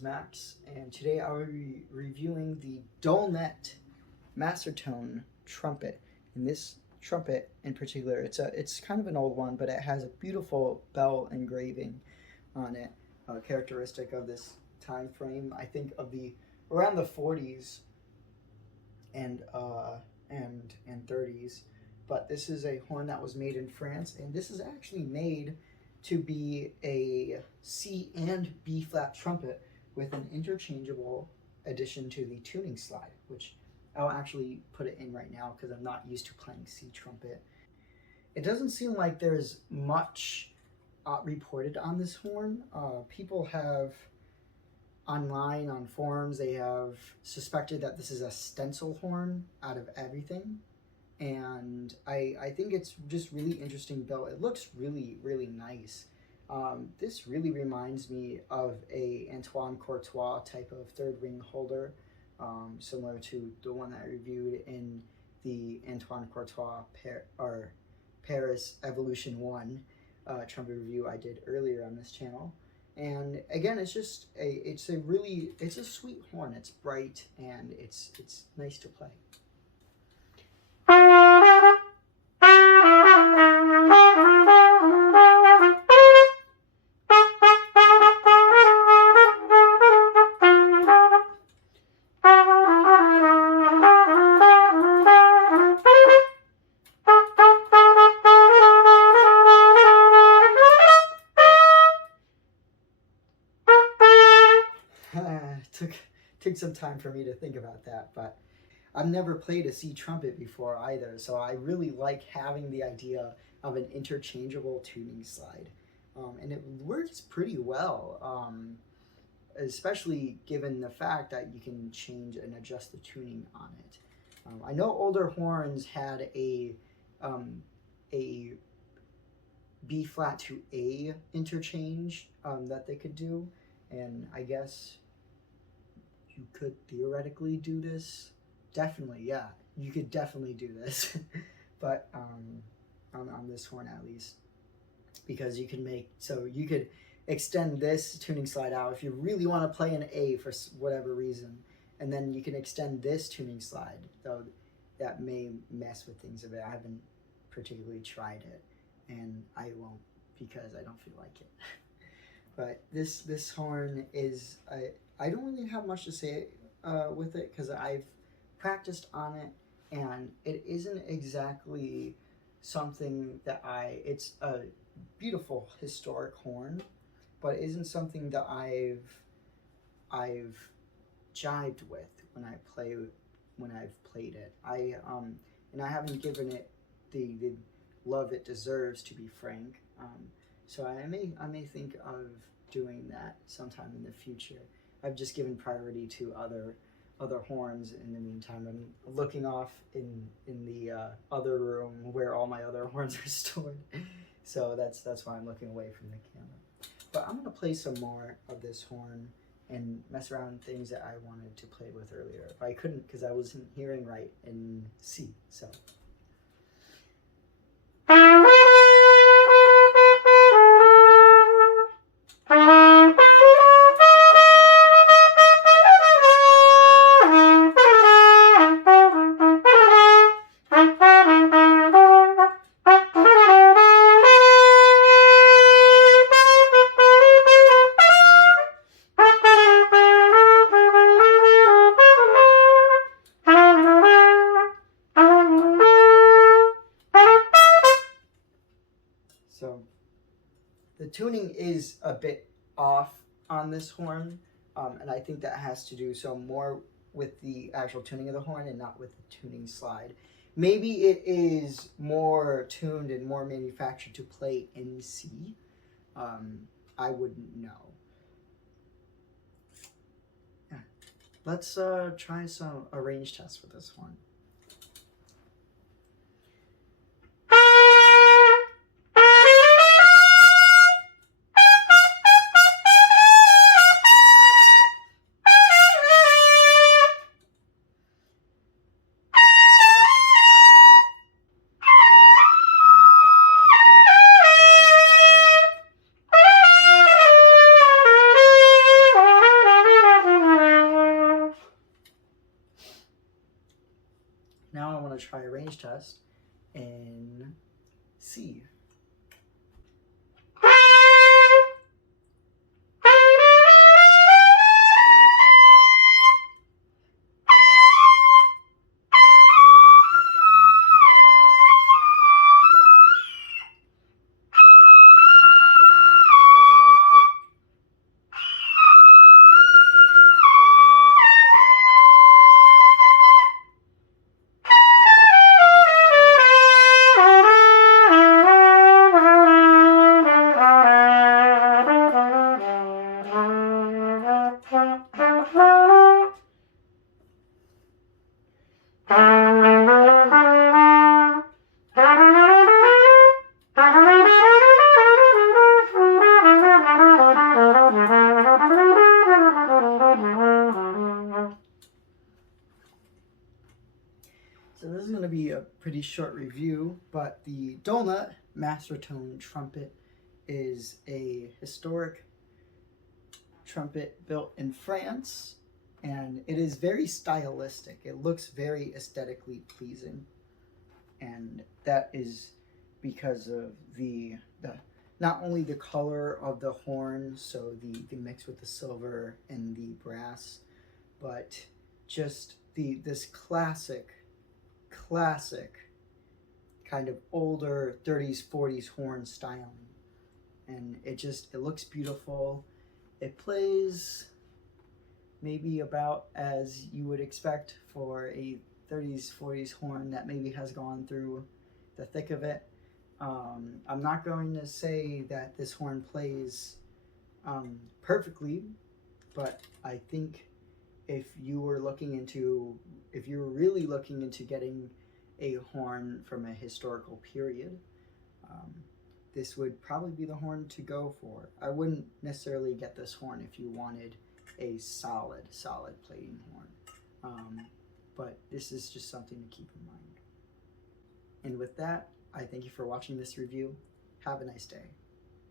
is Max, and today I will be reviewing the Dolnet Mastertone trumpet. And this trumpet in particular, it's kind of an old one, but it has a beautiful bell engraving on it, characteristic of this time frame. I think of the around the 40s and 30s. But this is a horn that was made in France, and this is actually made to be a C and B flat trumpet with an interchangeable addition to the tuning slide, which I'll actually put it in right now because I'm not used to playing C trumpet. It doesn't seem like there's much reported on this horn. People have online on forums, they have suspected that this is a stencil horn out of everything. And I think it's just really interesting built. It looks really, really nice. This really reminds me of a Antoine Courtois type of third ring holder, similar to the one that I reviewed in the Antoine Courtois Paris Evolution 1 trumpet review I did earlier on this channel. And again, it's just it's a sweet horn. It's bright and it's nice to play. Took some time for me to think about that, but I've never played a C trumpet before either, so I really like having the idea of an interchangeable tuning slide. And it works pretty well, especially given the fact that you can change and adjust the tuning on it. I know older horns had a B flat to A interchange that they could do, and I guess you could theoretically do this. Definitely, yeah, you could definitely do this. But on this horn at least, because you could extend this tuning slide out if you really want to play an A for whatever reason, and then you can extend this tuning slide, though that may mess with things a bit. I haven't particularly tried it, and I won't because I don't feel like it. But this horn is, I don't really have much to say with it because I've practiced on it, and it isn't exactly something that it's a beautiful historic horn, but it isn't something that I've jived with when I've played it. And I haven't given it the love it deserves, to be frank. So I may think of doing that sometime in the future. I've just given priority to other horns in the meantime. I'm looking off in the other room where all my other horns are stored. So that's why I'm looking away from the camera. But I'm gonna play some more of this horn and mess around with things that I wanted to play with earlier. But I couldn't because I wasn't hearing right in C. So. So the tuning is a bit off on this horn, and I think that has to do more with the actual tuning of the horn and not with the tuning slide. Maybe it is more tuned and more manufactured to play in C. I wouldn't know. Yeah. Let's try a range test with this horn. in C. So this is going to be a pretty short review, but the Dolnet Mastertone trumpet is a historic trumpet built in France, and it is very stylistic. It looks very aesthetically pleasing, and that is because of the not only the color of the horn, so the mix with the silver and the brass, but just this classic kind of older 30s 40s horn styling, and it looks beautiful. It plays maybe about as you would expect for a 30s 40s horn that maybe has gone through the thick of it. I'm not going to say that this horn plays perfectly, but I think if you were really looking into getting a horn from a historical period, this would probably be the horn to go for. I wouldn't necessarily get this horn if you wanted a solid plating horn, but this is just something to keep in mind. And with that, I thank you for watching this review. Have a nice day.